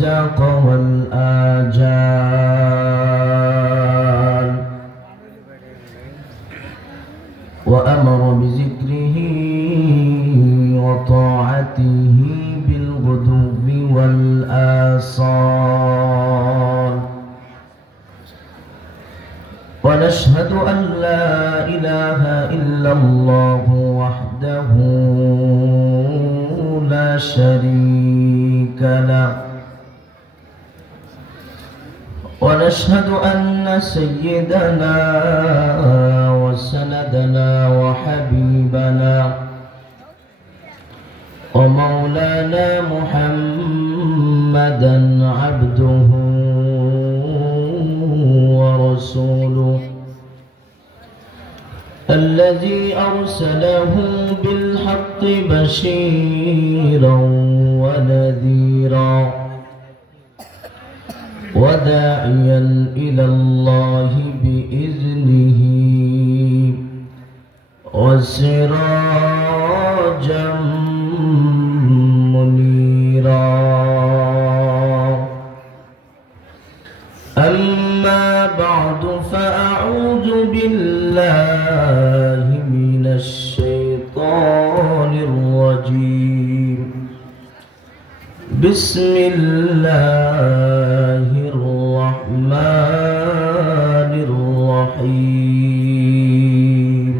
الرزاق والآجال وأمر بذكره وطاعته بالغدو والآصال ونشهد أن لا إله إلا الله وحده لا شريك له ونشهد أن سيدنا وسندنا وحبيبنا ومولانا محمدا عبده ورسوله الذي أرسله بالحق بشيرا ونذيرا وداعيا إلى الله بإذنه وسراجا منيرا أما بعد فأعوذ بالله من الشيطان الرجيم بسم الله الرحمن الرحيم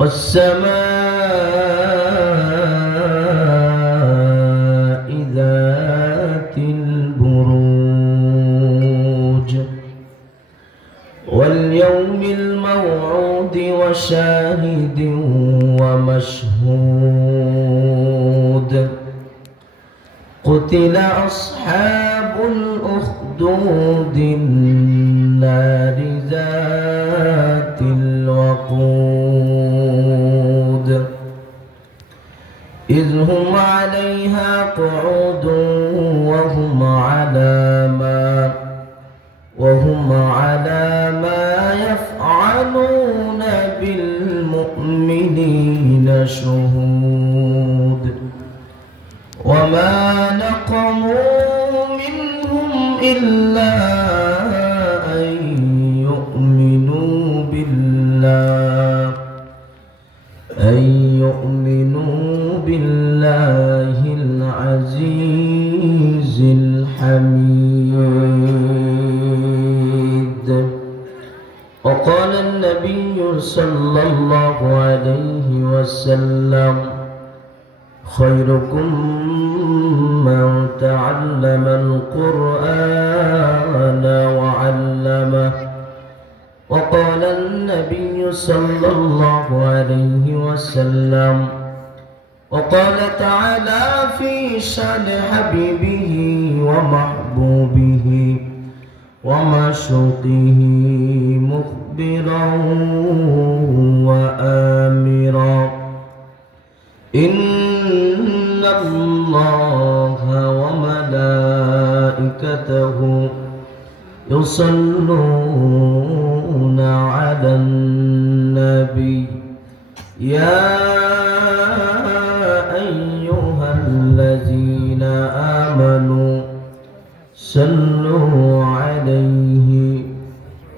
والسماء ذات البروج واليوم الموعود وشاهد ومشهود قتل أصحاب الأخدود النار ذات الوقود إذ هم عليها قعود وهم على ما يفعلون بالمؤمنين شهود وما نقموا منهم إلا أن يؤمنوا بالله العزيز الحميد. وقال النبي صلى الله عليه وسلم خيركم من تعلم القرآن وعلمه. وقال النبي صلى الله عليه وسلم وقال تعالى في شأن حبيبه ومحبوبه ومعشوقه مخبرا وآمرا إن الله وملائكته يصلون على النبي يا أيها الذين آمنوا صلوا عليه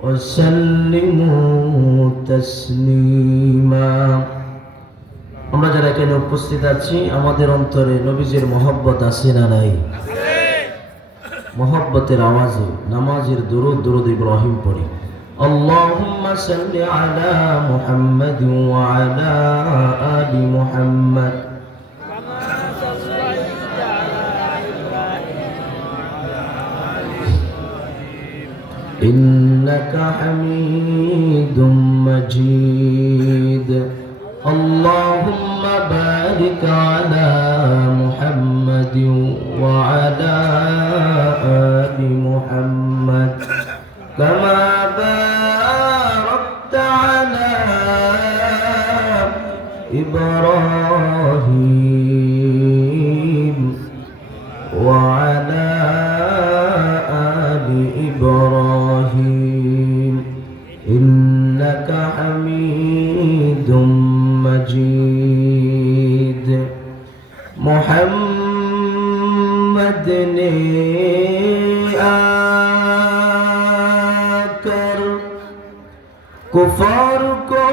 وسلموا تسليما. আমরা যারা এখানে উপস্থিত আছি আমাদের অন্তরে নবীজির মহব্বত আছে না নাই? মহব্বতের আওয়াজে নামাজের দুরূদ ইব্রাহিম পড়ি। আল্লাহুম্মা সাল্লি আলা মুহাম্মাদ ওয়া আলা আলি মুহাম্মাদ ইন্নাকা হামিদুম মাজিদ। اللهم بارك على محمد وعلى آل محمد كما باركت على إبراهيم وعلى آل إبراهيم إنك حميد مجيد. محمد मोहम्मद ने आकर कुफर को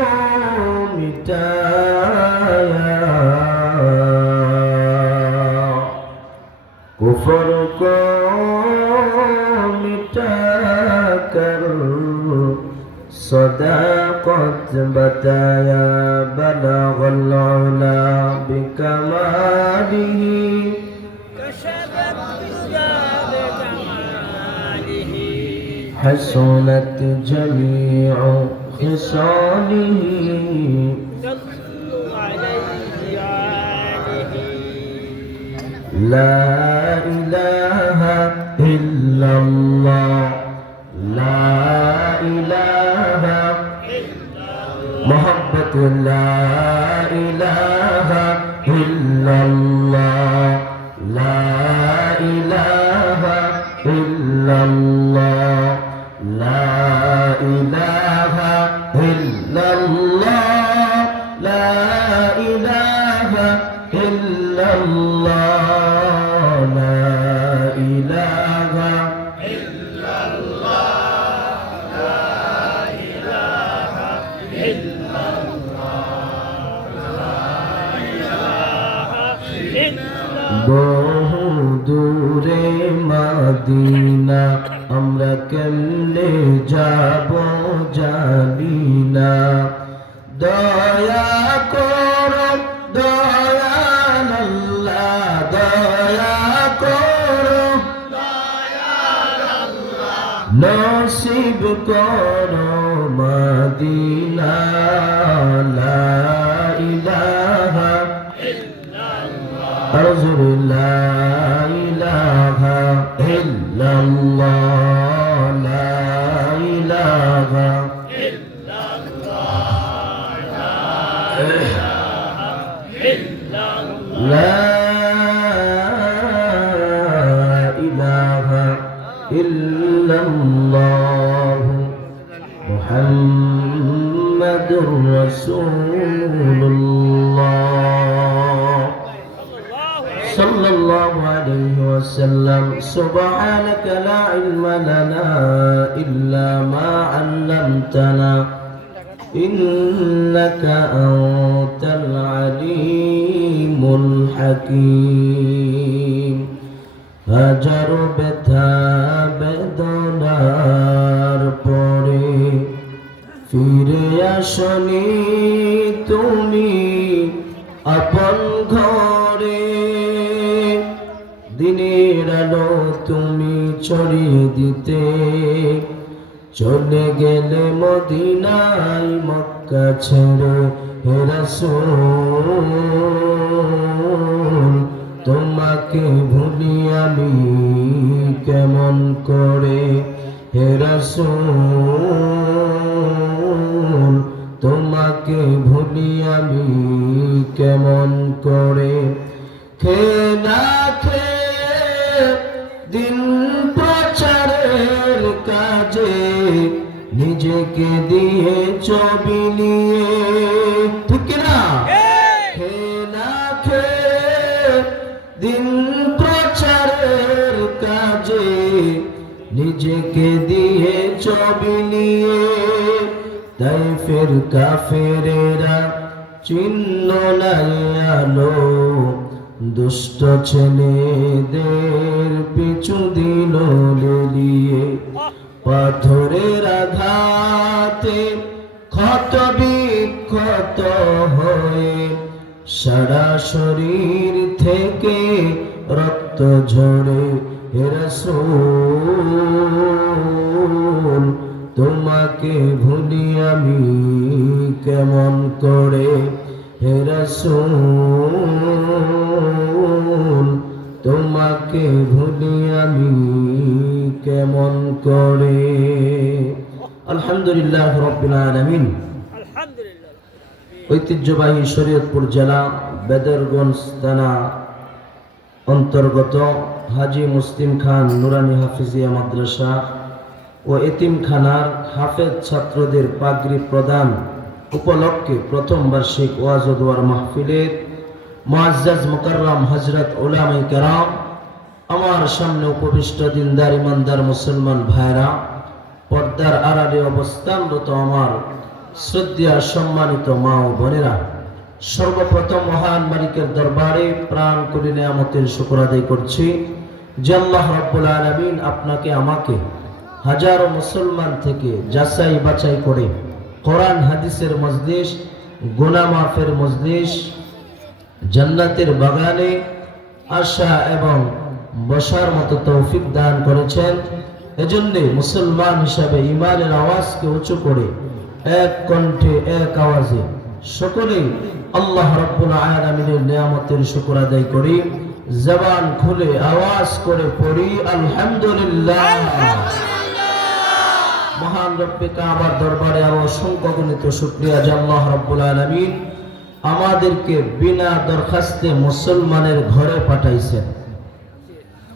मिटाया, कुफर को मिटाकर सदाकत बताया, बलगल उला बिकमालिही हसनत जमीउ खिसालिही ला इलाहा इल्लल्लाह, ला इलाहा मोहब्बत, ला इलाहा इल्लल्लाह, ला इलाहा इल्लल्लाह, ला इलाहा इल्लल्लाह, ला इलाहा इल्लल्लाह, ला इलाहा বহু দূরে মদিনা আমরা কেমনে যাব জানি না, দয়া করো দয়াল আল্লাহ, দয়া করো নসিব করো মদিনা, লা ইলাহা أرجو لا إله إلا الله، لا إله إلا الله، لا إله إلا الله محمد رسول الله صلى الله عليه وسلم. سبحانك لا علم لنا إلا ما علمتنا إنك أنت العليم الحكيم. হাজার ব্যথা বেদনার পরে ফিরে আসনি তুমি আপন ঘরে, দিনের আলো তুমি ছড়িয়ে দিতে চলে গেলে মদিনায় মক্কা ছেড়ে, হে রাসূল তোমাকে ভুলি আমি কেমন করে, হে রাসূল তোমাকে ভুলি আমি কেমন করে। খেনা খেয়ে দিন প্রচারের কাজে নিজেকে দিয়ে বিলিয়ে, ঠিক না? খেনা খেয়ে দিন প্রচারের কাজে নিজেকে দিয়ে বিলিয়ে, তাইফের কাফেরেরা চিহ্ন নাই আলো, দুষ্ট ছেলেদের পিছু দিল লেলিয়ে, পাথরের আঘাতে ক্ষত বিক্ষত হয়ে সারা শরীর থেকে রক্ত ঝরে, হে রাসূল তোমাকে ভুলি আমি কেমন করে, হে রাসূল তোমাকে ভুলি আমি কেমন করে। আলহামদুলিল্লাহ রাব্বিল আলামিন। ঐতিহ্যবাহী শরীয়তপুর জেলা বেদরগঞ্জ থানা অন্তর্গত হাজী মুসলিম খান নুরানি হাফিজিয়া মাদ্রাসা ও এতিমখানার হাফেজ ছাত্রদের পাগড়ি প্রদান উপলক্ষে প্রথম বার্ষিক ওয়াজ ও দোয়ার মাহফিলের মুআজ্জাজ মুকাররম হযরত উলামায়ে কেরাম আমার সামনে উপবিষ্ট দিনদার ইমানদার মুসলমান ভাইরা, পর্দার আড়ালে অবস্থানরত আমার শ্রদ্ধেয় সম্মানিত মা ও বোনেরা, সর্বপ্রথম মহান মালিকের দরবারে প্রাণ করে নিয়ামতের শুকর আদায় করছি যে আল্লাহ রাব্বুল আলামিন আপনাকে আমাকে হাজারো মুসলমান থেকে যাচাই বাছাই করে কোরআন হাদিসের মজলিস, গুনাহ মাফের মজলিস, জান্নাতের বাগানে আসা এবং বসার মতো তৌফিক দান করেছেন। এজন্য মুসলমান হিসাবে ঈমানের আওয়াজকে উঁচু করে এক কণ্ঠে এক আওয়াজে সকলেই আল্লাহ রাব্বুল আলামিনের নিয়ামতের শুকর আদায় করি। জবান খুলে আওয়াজ করে পড়ি আলহামদুলিল্লাহ। মহান রব্বে কাবার দরবারে আরো অসংখ্য গণিত শুকরিয়া যে আল্লাহ রাব্বুল আলামিন আমাদেরকে বিনা দরখাস্তে মুসলমানের ঘরে পাঠাইছেন।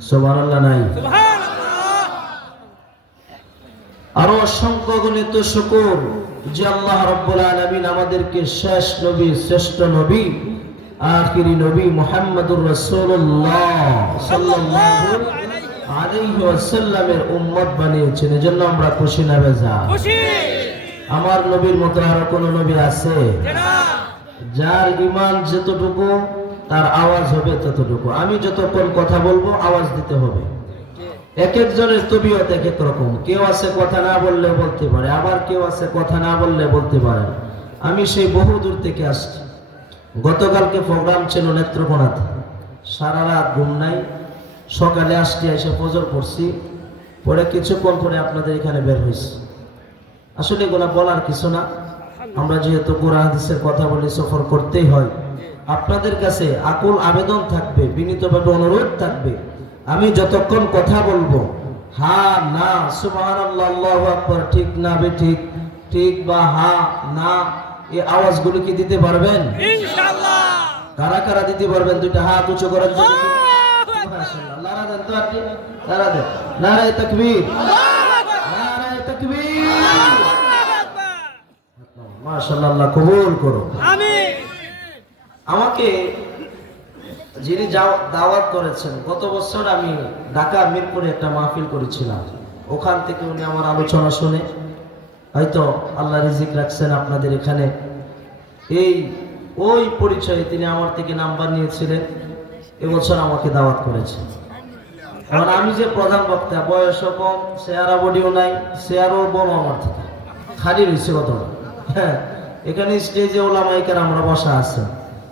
সুবহানাল্লাহ নাই? আরো অসংখ্য গণিত শুকর যে আল্লাহ রাব্বুল আলামিন আমাদেরকে শেষ নবী, শ্রেষ্ঠ নবী, আখিরি নবী মুহাম্মদুর রাসূলুল্লাহ সাল্লাল্লাহু আলাইহি ওয়াসাল্লামের উম্মত বানিয়েছেন। এজন্য আমরা খুশি না বেজার? খুশি। আমার নবীর মতো আর কোন নবী আছে? যার ঈমান যতটুকু তার আওয়াজ হবে ততটুকু। আমি যতক্ষণ কথা বলবো আওয়াজ দিতে হবে। এক একজনের তবিয়ত এক এক রকম। কেউ আছে কথা না বললে বলতে পারে, আবার কেউ আছে কথা না বললে বলতে পারে। আমি সেই বহু দূর থেকে আসছি। গতকালকে প্রোগ্রাম ছিল নেত্রকোনাতে, সারা রাত ঘুম নাই। সকালে আসতে এসে ফজর পড়ছি, পরে কিছুক্ষণ পরে আপনাদের এখানে বের হয়েছি। আসলে এগুলো বলার কিছু না। আমরা যেহেতু কোরআন হাদিসের কথা বলি, সফর করতেই হয়। আপনাদের কাছে আকুল আবেদন থাকবে, বিনীতভাবে অনুরোধ থাকবে, আমি যতক্ষণ কথা বলবো হা না, সুবহানাল্লাহ, আল্লাহু আকবার, ঠিক না বেঠিক, ঠিক বা হা না, এই আওয়াজগুলো কি দিতে পারবেন? ইনশাআল্লাহ। কারা কারা দিতে পারবেন? দুইটা হাত উঁচু করার জন্য মাশাআল্লাহ। নারা দেন তো, আপনি নারা দেন। নারায়ে তাকবীর, নারায়ে তাকবীর, মাশাআল্লাহ। আল্লাহ কবুল করুন, আমিন। আমাকে যিনি দাওয়াত করেছেন, গত বছর আমি ঢাকা মিরপুরে একটা মাহফিল করেছিলাম। ওখান থেকে উনি আমার আলোচনা শুনে হয়তো আল্লাহ রিজিক রাখছেন আপনাদের এখানে, ওই পরিচয়ে তিনি আমার থেকে নাম্বার নিয়েছিলেন। এবছর আমাকে দাওয়াত করেছেন। কারণ আমি যে প্রধান বক্তা, বয়সও কম, চেহারা বডিও নাই, চেয়ারও বড় আমার থেকে, খালি রয়েছে কত। হ্যাঁ, এখানে স্টেজে ওলামায়ে কেরামরা বসা আছে।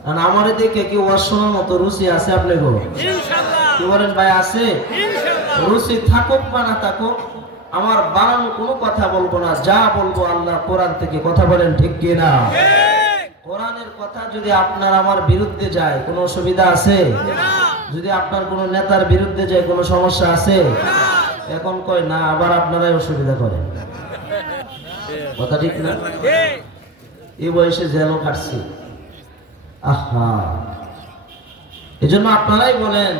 আর আমারে দেখে কি ওয়াজ শোনার মতো রুচি আছে আপনার গো? ইনশাআল্লাহ। কি বলেন ভাই, আছে? ইনশাআল্লাহ। রুচি থাকুক বা না থাকুক, আমার বানানো কোনো কথা বলবো না, যা বলবো আল্লাহ কোরআন থেকে। কথা বলেন ঠিক কি না? কোরআনের কথা যদি আপনার আমার বিরুদ্ধে যায়, কোনো অসুবিধা আছে? যদি আপনার কোনো নেতার বিরুদ্ধে যায়, কোনো সমস্যা আছে? এখন কয় না, আবার আপনারাই অসুবিধা করেন। কথা ঠিক না? এই বয়সে জেলও কাটছি। আহা, এজন্য আপনারাই বলেন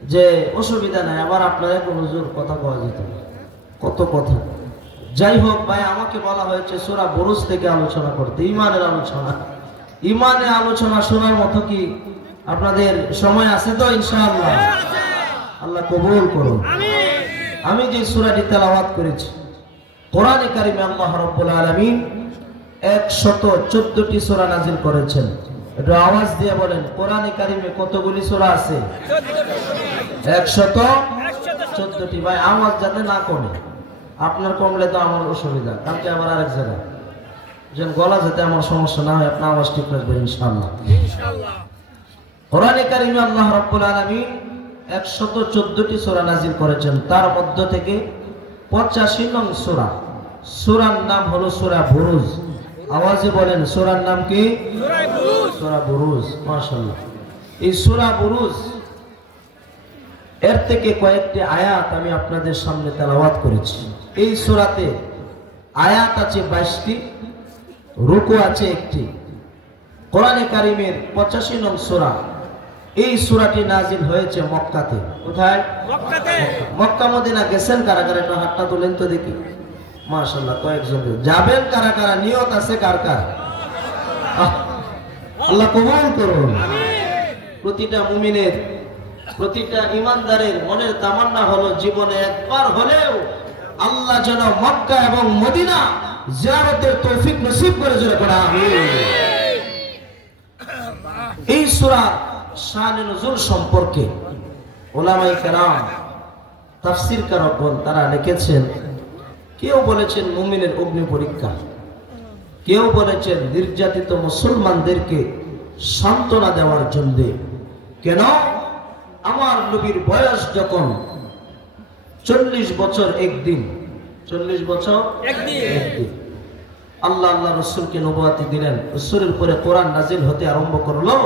যে অসুবিধা নাই, আবার আপনারাই কোন জোর কথা কওয়া যেত, কত কথা। যাই হোক ভাই, আমাকে বলা হয়েছে সূরা বুরুজ থেকে আলোচনা করতে, ঈমানের আলোচনা। ঈমানের আলোচনা শোনার মতো কি আপনাদের সময় আছে তো? ইনশাআল্লাহ। আল্লাহ কবুল করুন, আমিন। আমি যে সূরাটি তেলাওয়াত করেছি, কোরআনে কারিমে আল্লাহ রাব্বুল আলামিন 114টি সূরা নাযিল করেছেন। একটু আওয়াজ দিয়ে বলেন, কোরআনে কারিমে কতগুলি সূরা আছে? 114টি। ভাই আওয়াজ যাতে না কমে, আপনার কমলে তো আমার অসুবিধা। কালকে আবার আরেক জায়গায় যেন গলা যাতে আমার সমস্যা না হয়, আপনার আওয়াজ ঠিক রাখবেন ইনশাআল্লাহ। কোরআনে কারিমে আল্লাহ রাব্বুল আলামিন 114টি সূরা নাযিল করেছেন। তার মধ্য থেকে 85 নং সূরা, সূরার নাম হলো সূরা বুরুজ। আওয়াজে বলেন, সূরার নাম কি? সূরা বুরুজ। মাশাআল্লাহ। এই সূরা বুরুজ এর থেকে কয়েকটি আয়াত আমি আপনাদের সামনে তেলাওয়াত করেছি। এই সূরাতে আয়াত আছে 22টি, রুকু আছে 1টি। কোরআনে কারিমের 85 নং সূরা। এই সূরাটি নাযিল হয়েছে মক্কাতে। কোথায়? মক্কাতে। মক্কা মদিনা গেছেন কারা কারা? একটু হাতটা তুলেন তো দেখি। মাশাআল্লাহ, কয়েকজন যাবেন। কারা কারা নিয়ত আছে কার কার? আল্লাহ কবুল করুন, আমিন। প্রতিটা মুমিনের প্রতিটা ইমানদারের মনের তামান্না হলো জীবনে একবার হলেও আল্লাহ যেন মক্কা এবং মদিনা জিয়ারতের তৌফিক নসিব করে জোরে পড়া আমিন। এই সূরা শানে নুজুল সম্পর্কে উলামায়ে কেরাম তাফসীরকারগণ তারা লিখেছেন, কেউ বলেছেন মুমিনের অগ্নি পরীক্ষা, কেউ বলেছেন নির্যাতিত মুসলমানদেরকে সান্ত্বনা দেওয়ার জন্য। কেন? আমার নবীর বয়স যখন 40 বছর একদিন, 40 বছর একদিন আল্লাহ রাসূলকে নবুয়তি দিলেন, রাসূলের উপরে কোরআন নাজিল হতে আরম্ভ করলো।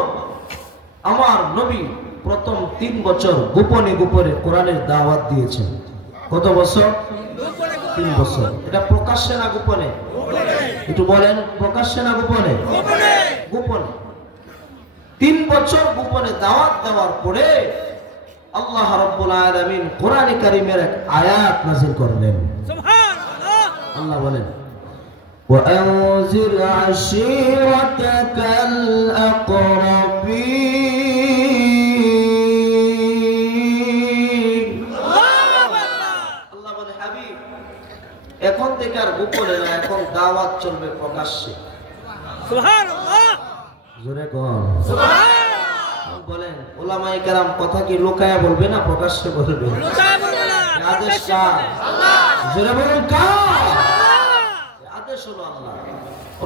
আমার নবী প্রথম 3 বছর গোপনে গোপনে কোরআনের দাওয়াত দিয়েছেন। কত বছর? 3 বছর। এটা প্রকাশ্যে না গোপনে? একটু বলেন, প্রকাশ্যে না গোপনে? গোপনে। 3 বছর গোপনে দাওয়াত দেওয়ার পরে আল্লাহ রাব্বুল আলামিন কোরআনে কারীমের এক আয়াত নাযিল করলেন। সুবহানাল্লাহ। আল্লাহ বলেন, وأنذر عشيرتك الأقربين। আল্লাহ বলে, হাবিব এখন থেকে আর গোপনে না, এখন দাওয়াত চলবে প্রকাশ্যে। সুবহানাল্লাহ। জোরে কোন সুবহানাল্লাহ। বলেন উলামায়ে কেরাম কথা কি লুকায়া বলবে না প্রকাশ্যে বলবে? লুকায়া বলবে না। আদেশ কার? আল্লাহ। জোরে বলুন কার? আদেশ হলো আল্লাহ।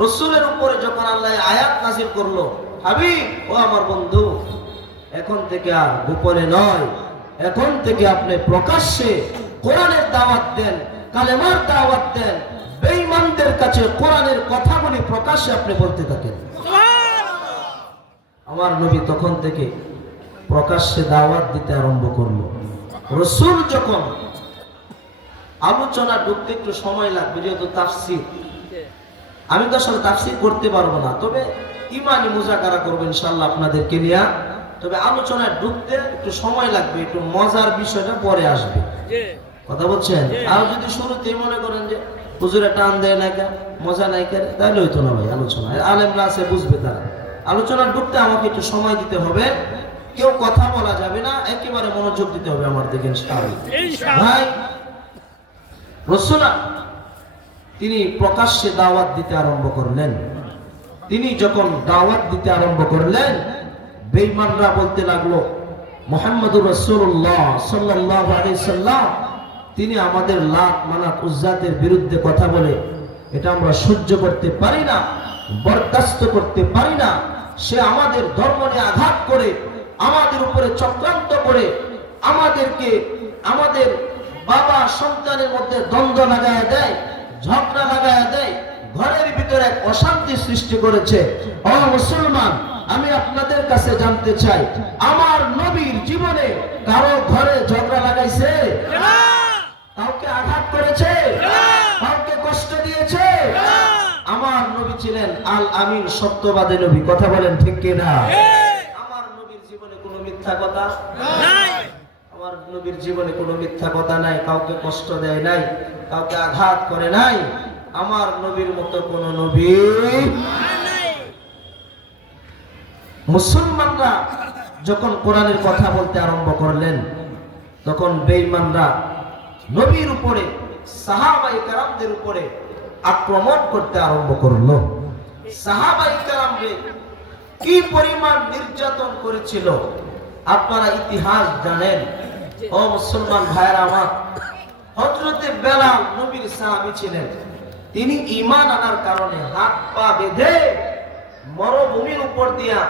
রাসূলের উপরে যখন আল্লাহ আয়াত নাযিল করলো, হাবিব ও আমার বন্ধু এখন থেকে আর গোপনে নয়, এখন থেকে আপনি প্রকাশ্যে কোরআনের দাওয়াত দেন, কালেমার দাওয়াত দেন, বেঈমানদের কাছে কোরআনের কথাগুলি প্রকাশ্যে আপনি বলতে থাকেন। আমার নবী তখন থেকে প্রকাশ্যে দাওয়াত দিতে আরম্ভ করলো। রাসূল যখন আলোচনা ঢুকতে একটু সময় লাগবে, যেহেতু তাফসীর, আমি তো আসলে তাফসীর করতে পারবো না, তবে ইমানি মুযাকারা করবো ইনশাআল্লাহ আপনাদেরকে নিয়ে। তবে আলোচনায় ঢুকতে একটু সময় লাগবে, একটু মজার বিষয়টা পরে আসবে। কথা বলছেন? আর যদি শুরুতেই মনে করেন যে হুজুরে টান দেয় না কেন, মজা নাই কেন, তাহলে হইতো না ভাই। আলোচনা আলেমরা আছে, বুঝবে তারা। আলোচনা ঢুকতে আমাকে একটু সময় দিতে হবে, কেউ কথা বলা যাবে না, একেবারে মনোযোগ দিতে হবে আমার দিকে ইনশাআল্লাহ। ভাই রাসূল তিনি প্রকাশ্যে দাওয়াত দিতে আরম্ভ করলেন। তিনি যখন দাওয়াত দিতে আরম্ভ করলেন, বেঈমানরা বলতে লাগলো মুহাম্মদুর রাসূলুল্লাহ সাল্লাল্লাহু আলাইহি সাল্লাম তিনি আমাদের লাত মানাত উজ্জাতের বিরুদ্ধে কথা বলে, এটা আমরা সহ্য করতে পারি না, বরদাস্ত করতে পারি না। সে আমাদের ধর্ম নিয়ে আঘাত করে, আমাদের উপরে চক্রান্ত করে, আমাদেরকে আমাদের বাবা সন্তানের মধ্যে দ্বন্দ্ব লাগায় দেয়, ঝগড়া লাগায় দেয়, ঘরের ভিতরে এক অশান্তি সৃষ্টি করেছে। ও মুসলমান, আমি আপনাদের কাছে জানতে চাই, আমার নবীর জীবনে কারো ঘরে ঝগড়া লাগাইছে? কাউকে আঘাত করেছে? কাউকে কষ্ট দিয়েছে? আমার নবী ছিলেন আল আমিন, সত্যবাদী নবী। কথা বলেন ঠিক কিনা? আমার নবীর জীবনে কোনো মিথ্যা কথা নাই। আমার নবীর জীবনে কোনো মিথ্যা কথা নাই, কাউকে কষ্ট দেয় নাই, কাউকে আঘাত করে নাই। আমার নবীর মতো কোন নবী নাই। মুসলমানরা যখন কোরআনের কথা বলতে আরম্ভ করলেন, তখন বেঈমানরা নবীর উপরে, সাহাবায়ে কেরামদের উপরে আক্রমণ করতে আরম্ভ করলো। সাহাবায়ে কেরামকে কি পরিমাণ নির্যাতন করেছিল আপনারা ইতিহাস জানেন। ও মুসলমান ভাইরা আমার, হযরতে বেলাল নবীর সাহাবী ছিলেন। তিনি ঈমান আনার কারণে হাত পা বেঁধে মরুভূমির উপর দিয়া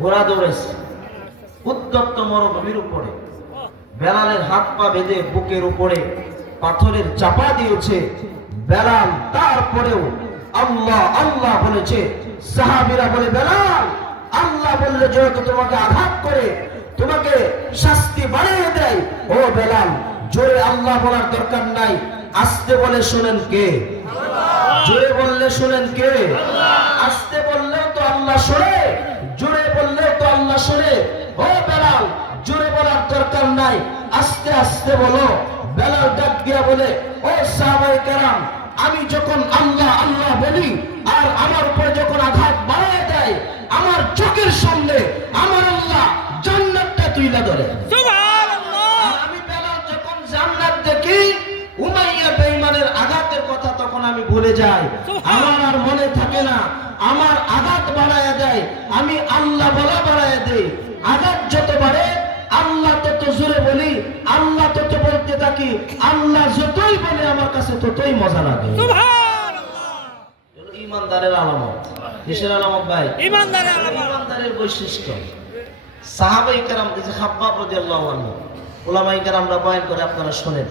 ঘোড়া দৌড়েছে, উত্তপ্ত মরুভূমির উপরে। বেলালের হাত পা বেঁধে বুকের উপরে পাথরের চাপা দিয়েছে বেলাল, তারপরেও আল্লাহ আল্লাহ বলেছে। সাহাবীরা বলে, বেলাল আল্লাহ বললে যেহেতু তোমাকে আঘাত করে, তোমাকে শাস্তি বাড়িয়ে দেয়, ও বেলাল জোরে আল্লাহ বলার দরকার নাই, আস্তে বলে শুনেন কে? জোরে বললে শুনেন কে? আস্তে বললেও তো আল্লাহ শোনে, জোরে বললেও তো আল্লাহ শোনে। ও বেলাল জোরে বলার দরকার নাই, আস্তে আস্তে বলো। বেলাল ডাক দিয়া বলে, ও সাহাবায়ে কেরাম, আমি যখন আল্লাহ আল্লাহ বলি আর আমার উপরে যখন আঘাত বাড়ায় দেয়, আমার চোখের সামনে আমার আল্লাহ জান্নাতটাকে তুইলা ধরে। সুবহানাল্লাহ। আর আমি বেলাল যখন জান্নাত দেখি উমাইয়া বেঈমানের আঘাতের কথা তখন আমি ভুলে যাই, আমার আর মনে থাকে না। আমার আঘাত বাড়ায়া দেয়, আমি আল্লাহ বলা বাড়ায়া দেই। আঘাত যত বাড়ে আল্লাহ তত জোরে বলি, আল্লাহ তত বলতে থাকি, আল্লাহ যতই বলে আমার কাছে ততই মজা লাগে। সুবহানাল্লাহ। এগুলো ঈমানদারের আলামত। কিসের আলামত ভাই? ঈমানদারের আলামত। ঈমানদারের বৈশিষ্ট্য। সাহাবায়ে কেরাম, যে খাব্বাব রাদিয়াল্লাহু আনহু, উলামায়ে কেরামরা বয়ান করে, আপনারা শুনেন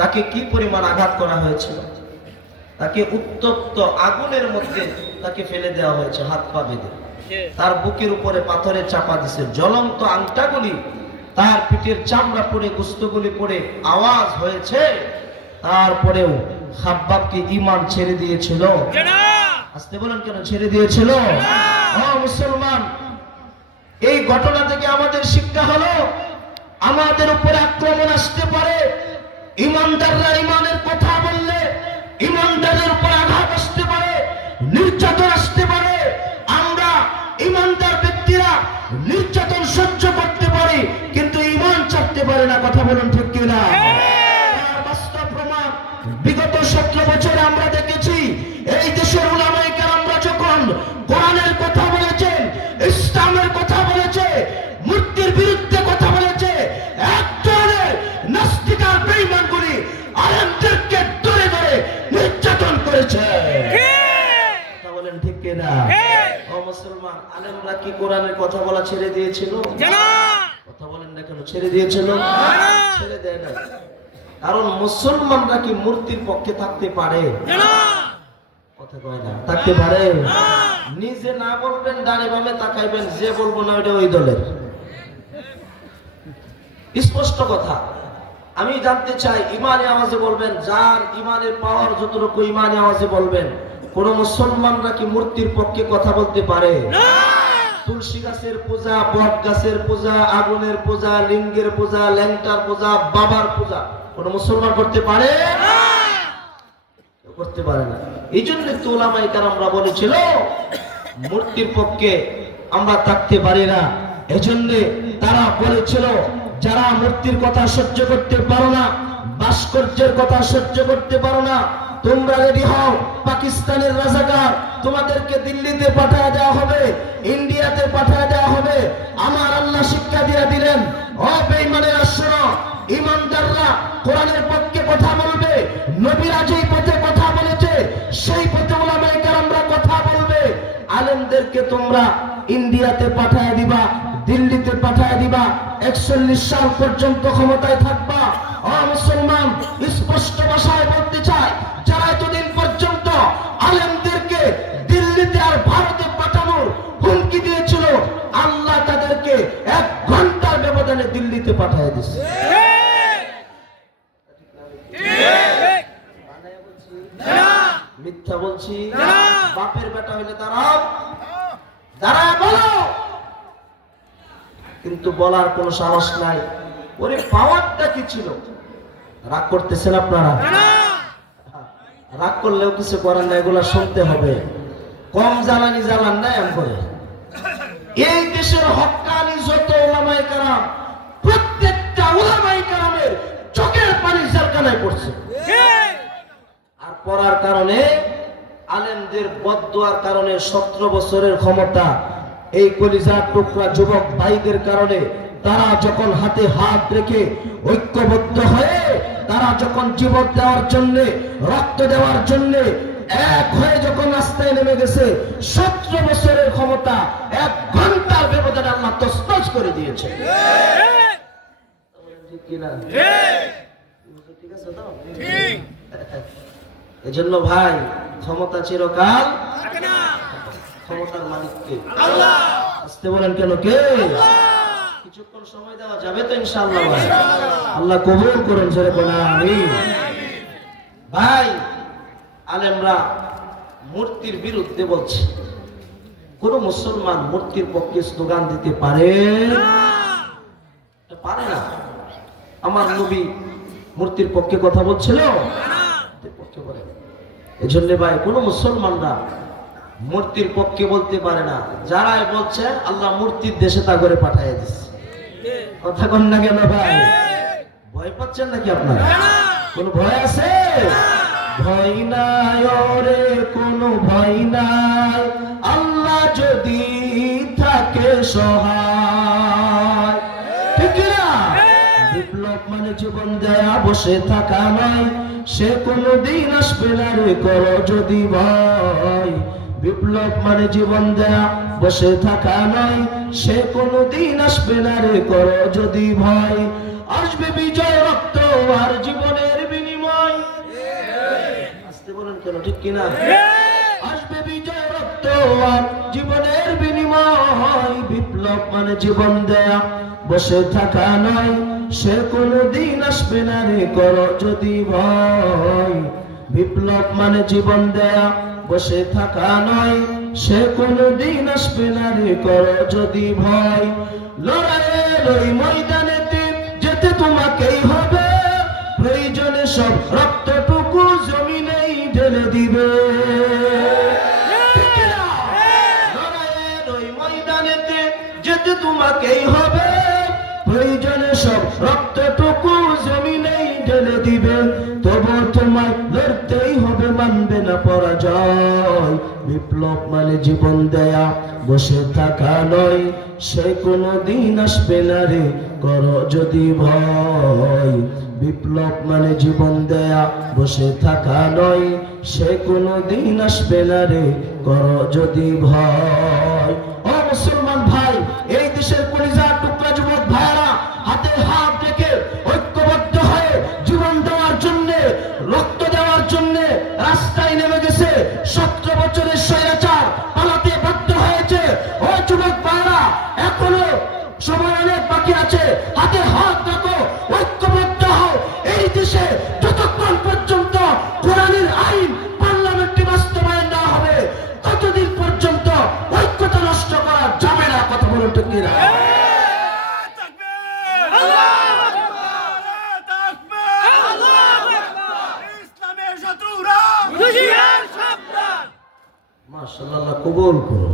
তাকে কি পরিমাণ আঘাত করা হয়েছিল। তাকে উত্তপ্ত আগুনের মধ্যে তাকে ফেলে দেওয়া হয়েছে, হাত পা বেঁধে। তার বুকের উপরে পাথরের চাপা দিছে, জ্বলন্ত আংটাগুলি তার পিঠের চামড়া পড়ে, গোস্তগুলি পড়ে আওয়াজ হয়েছে। তারপরেও খাব্বাবকে ঈমান ছেড়ে দিয়েছিল। আসতে বলেন কেন ছেড়ে দিয়েছিল? ও মুসলমান, এই ঘটনা থেকে আমাদের শিক্ষা হলো, আমাদের উপরে আক্রমণ আসতে পারে, ঈমানদাররা ঈমানের কথা বললে ঈমানদারের উপর আঘাত আসতে পারে, নির্যাতন আসতে পারে। আমরা ঈমানদার ব্যক্তিরা নির্যাতন সহ্য করতে পারি, কিন্তু ঈমান ছাড়তে পারি না। কথা বলুন ঠিক কিনা? তার বাস্তব প্রমাণ বিগত 17 বছরে আমরা দেখেছি। এই দেশের উলামায়ে কেরামরা যখন কোরআনের কথা বলেছেন, ইসলামের কথা বলেছে, মূর্তির বিরুদ্ধে কথা বলেছে, এক ধরনের নাস্তিকার বেঈমানগুলি আলেমদেরকে ধরে ধরে নির্যাতন করেছে। কথা বলেন ঠিক কিনা? ও মুসলমান, আলেমরা কি কোরআনের কথা বলা ছেড়ে দিয়েছিল? কথা বলেন না কেন? ছেড়ে দিয়েছিল? ছেড়ে দেয় না। কারণ মুসলমানরা কি মূর্তির পক্ষে থাকতে পারে? কথা কয় না, থাকতে পারে? নিজে না বলবেন, ডানে বামে তাকাইবেন, যে বলবো না ওইটা ওই দলের। স্পষ্ট কথা। আমি জানতে চাই, ইমানি আওয়াজে বলবেন, যার ইমানের পাওয়ার যতটুকু ইমানি আওয়াজে বলবেন, কোন মুসলমানরা কি মূর্তির পক্ষে কথা বলতে পারে? তুলসী গাছের পূজা, বট গাছের পূজা, আগুনের পূজা, লিঙ্গের পূজা, ল্যাংটার পূজা, বাবার পূজা কোন মুসলমান করতে পারে? করতে পারে না। এই জন্য তো উলামায়ে কেরামরা বলেছিল মূর্তির পক্ষে আমরা থাকতে পারি না। এজন্য তারা বলেছিল, যারা মূর্তির কথা সহ্য করতে পারো না, ভাস্কর্যের কথা সহ্য করতে পারো না, তোমরা রেডি হও, পাকিস্তানের রাজাকার, তোমাদেরকে দিল্লিতে পাঠিয়ে দেওয়া হবে, ইন্ডিয়াতে পাঠিয়ে দেওয়া হবে। আমার আল্লাহ শিক্ষা দিয়ে দিলেন, ও বেঈমানেরা শোনো, ঈমানদাররা কোরআনের পক্ষে কথা বলবে, নবীরা যেই পথে কথা বলেছে সেই পথে উলামায়ে কেরামরা কথা বলবে। আলেমদেরকে তোমরা ইন্ডিয়াতে পাঠিয়ে দিবা, দিল্লিতে পাঠিয়ে দিবা, 41 সাল পর্যন্ত ক্ষমতায় থাকবা। ও মুসলমান, স্পষ্ট ভাষায় বলতে চাই, যারা এতদিন পর্যন্ত আলেমদেরকে দিল্লিতে আর ভারতে পাঠানোর হুমকি দিয়েছিল, আল্লাহ তাদেরকে 1 ঘন্টার ব্যবধানে দিল্লিতে পাঠিয়ে দিয়েছে। মিথ্যা বলছি? বাপের বেটা হইলে দাঁড়াও, দাঁড়ায় বলো, কিন্তু বলার কোনো সাহস নাই। ওরে পাওয়ারটা কি ছিল? রাগ করতেছেন আপনারা? রাগ করলেও কিছু করার নাই, এগুলা শুনতে হবে। কম জ্বালানি জ্বালান না এম করে। এই দেশের হক্কানি যত উলামায়ে কেরাম, প্রত্যেকটা উলামায়ে কেরামের চোখের পানি জেলখানায় পড়ছে। আর পড়ার কারণে, আলেমদের বদদুয়ার কারণে 17 বছরের ক্ষমতা এই কলিজার টুকরা যুবক ভাইদের কারণে, তারা যখন হাতে হাত রেখে ঐক্যবদ্ধ হয়ে, তারা যখন জীবন দেওয়ার জন্য, রক্ত দেওয়ার জন্য এক হয়ে যখন রাস্তায় নেমে গেছে, 17 বছরের ক্ষমতা 1 ঘন্টার ব্যবধানে আল্লাহ তছনছ করে দিয়েছে। ঠিক আছে তো? এজন্য ভাই, ক্ষমতা চিরকাল থাকে না, ক্ষমতার মালিক কে? আল্লাহ। আসতে বলেন কেন? কে? কিছুক্ষণ সময় দেওয়া যাবে তো ইনশাআল্লাহ? ভাই, আল্লাহ কবুল করুন, জোরে বলেন আমিন। ভাই, আলেমরা মূর্তির বিরুদ্ধে বলছে। কোন মুসলমান মূর্তির পক্ষে স্লোগান দিতে পারে? পারে না। আমার নবী মূর্তির পক্ষে কথা বলছিল? এজন্য ভাই, কোন মুসলমানরা মূর্তির পক্ষে বলতে পারে না। যারাই বলছে, আল্লাহ মূর্তির দেশে তা করে পাঠিয়ে দিচ্ছে। কথা কন না কেন ভাই? ভয় পাচ্ছেন নাকি আপনারা? কোন ভয় আছে? ভয় নাই ওরে, কোনো ভয় নাই, আল্লাহ যদি থাকে সহায়। ঠিক না? বিপ্লব মানে জীবন দেয়া, বসে থাকা নয়, সে কোনদিন আসবে না রে, করো যদি ভয়। বিপ্লব মানে জীবন দেয়া, বসে থাকা নয়, সে কোনদিন আসবে না রে, করো যদি ভয়। আসবে বিজয়, রক্ত আর জীবনের বিনিময়। আসতে বলেন কেন? ঠিক কিনা? আসবে বিজয়, রক্ত আর জীবনের বিনিময়। বিপ্লব মানে জীবন দেয়া, বসে থাকা নয়, সে কোনদিন আসবে না রে, করো যদি ভয়। বিপ্লব মানে জীবন দেয়া, বসে থাকা নয়, সে কোনদিন আসবে না রে, করো যদি ভয়। লড়াইয়ের ওই ময়দানেতে যেতে তোমাকেই হবে, প্রয়োজনে সব রক্তটুকু জমিনেই ঢেলে দিবে। লড়াইয়ের ওই ময়দানেতে যেতে তোমাকেই হবে, প্রয়োজনে সব রক্তটুকু জমিনেই ঢেলে দিবে। তবু তোমায় লড়তেই হবে, মানবে না পরাজয়। বিপ্লব মানে জীবন দেয়া, বসে থাকা নয়, সে কোনদিন আসবে না রে, করো যদি ভয়। বিপ্লব মানে জীবন দেয়া, বসে থাকা নয়, সে কোনদিন আসবে না রে, করো যদি ভয়। ও মুসলমান ভাই, এই দেশের কলিজার টুকরা যুবক ভাইরা হাতে হাত রেখে ঐক্যবদ্ধ হয়ে জীবন দেওয়ার জন্য, রক্ত দেওয়ার জন্য রাস্তায় নেমে গেছে। 17 বছরের স্বৈরাচার পালাতে বাধ্য হয়েছে। ও যুবক ভাইরা, এখনো সময় অনেক বাকি আছে, হাতে হাত রাখো, ঐক্যবদ্ধ হও। এই দেশে যতক্ষণ পর্যন্ত কোরআনের আইন পার্লামেন্টে বাস্তবায়ন না হবে, ততদিন পর্যন্ত ঐক্যতা নষ্ট করা যাবে না। কথা বলুন ঠিক কিনা? মাশাআল্লাহ, কবুল করো।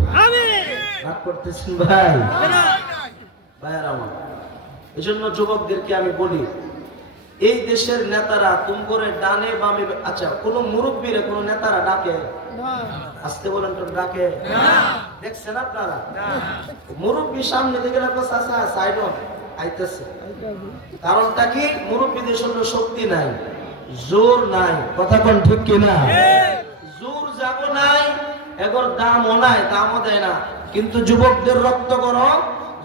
রাগ করতেছেন ভাই? ভাইয়ার আমার, এই জন্য যুবকদেরকে আমি বলি, এই দেশের নেতারা তুম করে ডানে বামে, আচ্ছা কোন মুরব্বীরা কোন নেতারা ডাকে? আসতে বলেন তো, ডাকে? দেখছেন আপনারা? মুরব্বী সামনে দিকে রাখো, চাচা সাইড আইতেছে। কারণটা কি? মুরব্বীদের জন্য শক্তি নাই, জোর নাই। কথা কোন ঠিক কিনা? জোর জাগো নাই, এগর দামও নাই, দামও দেয় না। কিন্তু যুবকদের রক্ত গরম,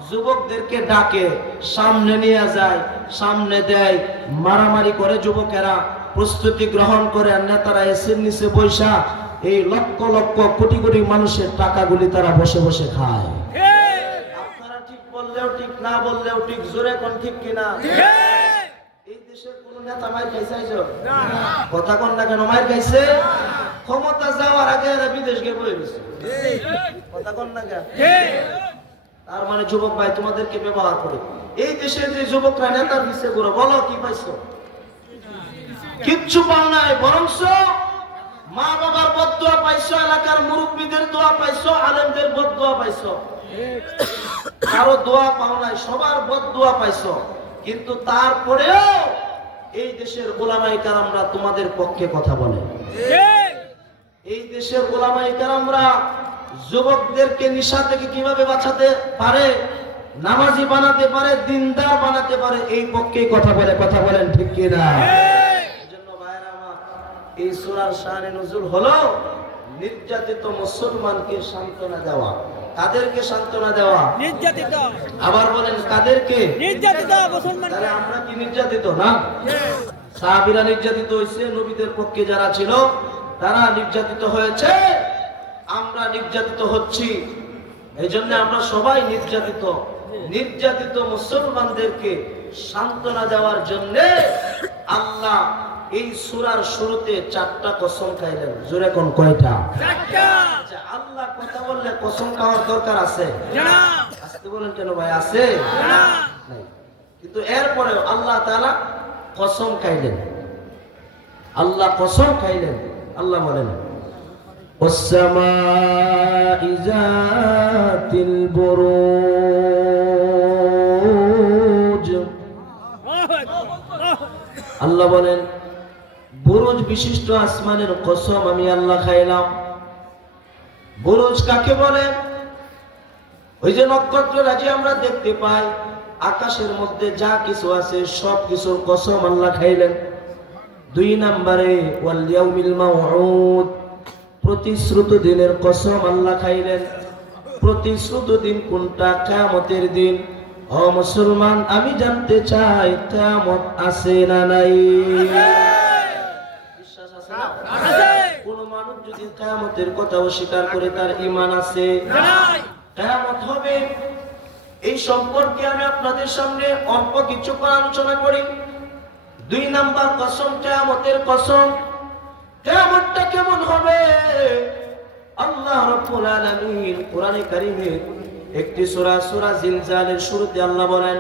যুবকদেরকে ডাকে, সামনে নিয়ে যায়, সামনে দেয়, মারামারি করে যুবকেরা, প্রস্তুতি গ্রহণ করে। আর নেতারা এসের নিচে বৈশা এই লক্ষ লক্ষ কোটি কোটি মানুষের টাকাগুলি তারা বসে বসে খায়। আপনারা ঠিক বললেও ঠিক, না বললেও ঠিক, জোরে কোন ঠিক কিনা? এই দেশের কোন নেতা মার খাইছে? কথা কোন না কেন? মার খাইছে? ক্ষমতা যাওয়ার আগে এরা বিদেশ গিয়ে বয়ে গেছে। কথা কোন না কেন? তার মানে যুবক ভাই, তোমাদেরকে ব্যবহার করে এই দেশের যে যুবকরা নেতার পিছে ঘুরে, বলো কি পাইছো? কিচ্ছু পাও নাই, বরংস মা বাবার বদদুয়া পাইছো, এলাকার মুরব্বীদের দোয়া পাইছো, আলেমদের বদদুয়া পাইছো। কারো দোয়া পাও নাই, সবার বদদুয়া পাইছো। কিন্তু তারপরেও এই দেশের উলামায়ে কেরামরা তোমাদের পক্ষে কথা বলে। এই দেশের উলামায়ে কেরামরা যুবকদেরকে নিশা থেকে কিভাবে বাঁচাতে পারে, নামাজি বানাতে পারে, দিনদার বানাতে পারে, এই পক্ষে কথা বলে। কথা বলেন ঠিক কিনা? এজন্য ভাইরা আমার, এই সূরার শানে নুজুল হলো নির্যাতিত মুসলমানকে সান্ত্বনা দেওয়া। কাদেরকে সান্ত্বনা দেওয়া? নির্যাতিত। আবার বলেন, কাদেরকে? নির্যাতিত মুসলমান। তাহলে আমরা কি নির্যাতিত না? সাহাবীরা নির্যাতিত হয়েছে, নবীদের পক্ষে যারা ছিল তারা নির্যাতিত হয়েছে, আমরা নির্যাতিত হচ্ছি। এই জন্য আমরা সবাই নির্যাতিত। নির্যাতিত মুসলমানদেরকে সান্ত্বনা দেওয়ার জন্য আল্লাহ এই সূরার শুরুতে 4টা কসম খাইলেন। জোরে কোন কয়টা? 4টা। আচ্ছা, আল্লাহ কথা বললে কসম খাওয়ার দরকার আছে না? আসতে বলেন কেন ভাই? আছে না? নাই। কিন্তু এরপরেও আল্লাহ তাআলা কসম খাইলেন। আল্লাহ কসম খাইলেন। আল্লাহ বলেন, والسماء ذات البروج আল্লাহ বলেন, বুরুজ বিশিষ্ট আসমানের কসম আমি আল্লাহ খাইলাম। বুরুজ কাকে বলে? ওই যে নক্ষত্র রাজি আমরা দেখতে পাই, আকাশের মধ্যে যা কিছু আছে সব কিছুর কসম আল্লাহ খাইলেন। 2 নম্বরে ওয়াল ইয়াউমিল মাউউদ, প্রতিশ্রুত দিনের কসম আল্লাহ খাইলেন। প্রতিশ্রুত দিন কোনটা? কিয়ামতের দিন। ও মুসলমান, আমি জানতে চাই কিয়ামত আছে না নাই? বিশ্বাস আছে না? কোন মানুষ যদি কিয়ামতের কথা অস্বীকার করে তার ঈমান আছে? কিয়ামত হবে, এই সম্পর্কে আমি আপনাদের সামনে অল্প কিছু আলোচনা করি। 2 নাম্বার কসম, কিয়ামতের কসম। কিয়ামতটা কেমন হবে? আল্লাহ রাব্বুল আলামিন কোরআনে কারীমের একটি সূরা, সূরা জিলজালের শুরুতে আল্লাহ বলেন,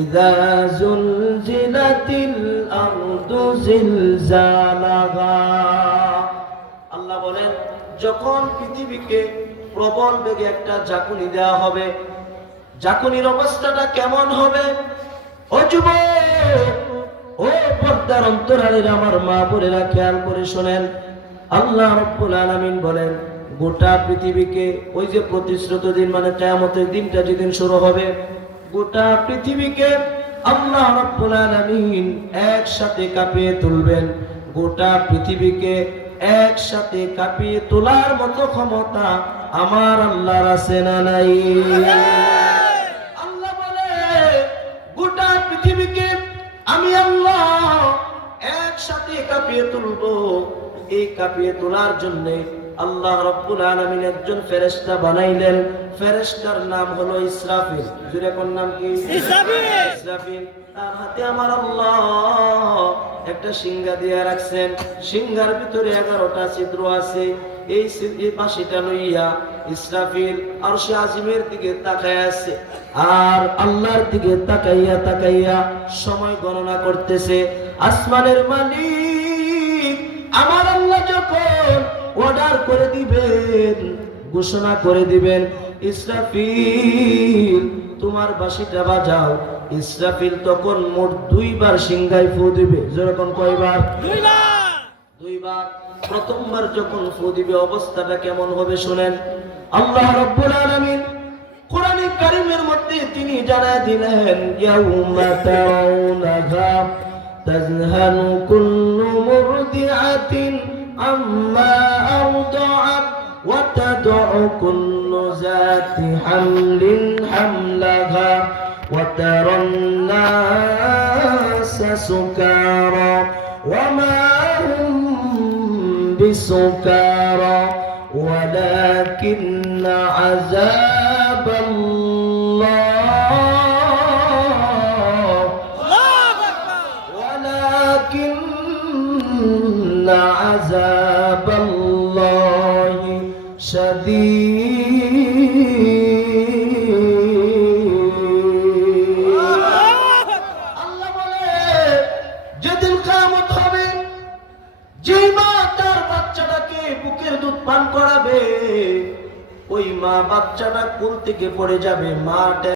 ইযা জুলজিলাতিল আরদু জিলজালাহা। আল্লাহ বলেন, যখন পৃথিবীকে প্রবল বেগে একটা ঝাঁকুনি দেওয়া হবে, ঝাঁকুনির অবস্থাটা কেমন হবে? ও যুবক, ও পর্দার অন্তরালের আমার মা বোনেরা, খেয়াল করে শোনেন। আল্লাহ রাব্বুল আলামিন বলেন, গোটা পৃথিবীকে, ওই যে প্রতিশ্রুত দিন মানে কিয়ামতের দিনটা যেদিন শুরু হবে, গোটা পৃথিবীকে আল্লাহ রাব্বুল আলামিন একসাথে কাঁপিয়ে তুলবেন। গোটা পৃথিবীকে একসাথে কাঁপিয়ে তোলার মতো ক্ষমতা আমার আল্লাহর আছে না নাই? আল্লাহ বলে, গোটা পৃথিবীকে আমি আল্লাহ একসাথে কাঁপিয়ে তুলবো। এই কাঁপিয়ে তোলার জন্য আল্লাহ রাব্বুল আলামিন একজন ফেরেশতা বানাইলেন। ফেরেশতার নাম হলো ইসরাফিল। জুরে কোন নাম কি? ইসরাফিল। তার হাতে আমার আল্লাহ একটা সিংহা দিয়ে রাখছেন। সিংহার ভিতরে 11টা ছিদ্র আছে। এই বাঁশিটা লইয়া ইসরাফিল আরশে আজিমের দিকে তাকায় আছে, আর আল্লাহর দিকে তাকাইয়া তাকাইয়া সময় গণনা করতেছে। আসমানের মালিক আমার আল্লাহ যখন অর্ডার করে দিবেন, ঘোষণা করে দিবেন, ইসরাফিল তোমার বাঁশিটা বাজাও, ইসরাফিল তখন মোট 2 বার সিংহায় ফু দিবে। যেরকম কয়বার? 2 বার। প্রথমবার যখন ফু দিবে অবস্থাটা কেমন হবে শুনেন। আল্লাহ রাব্বুল আলামিন কোরআনে কারীমের মধ্যে তিনি জানায় দিলেন, ইয়াউমা তারাউনাহা তাযহালু কুল্লু মুরদিআতিন আম্মা আরদাআত ওয়া তাদউ কুল্লু যাতি হামলিন হামলাহা ওয়া তারান নাসা সুকারা ওয়া মা হুম বিসুকারা ولكن عذاب الله ولكن عذاب الله شديد। আল্লাহ বলে, যেদিন কিয়ামত হবে, যে মা তার বাচ্চাটাকে বুকের দুধ পান করাবে, ওই মা বাচ্চাটা কোল থেকে পড়ে যাবে। মা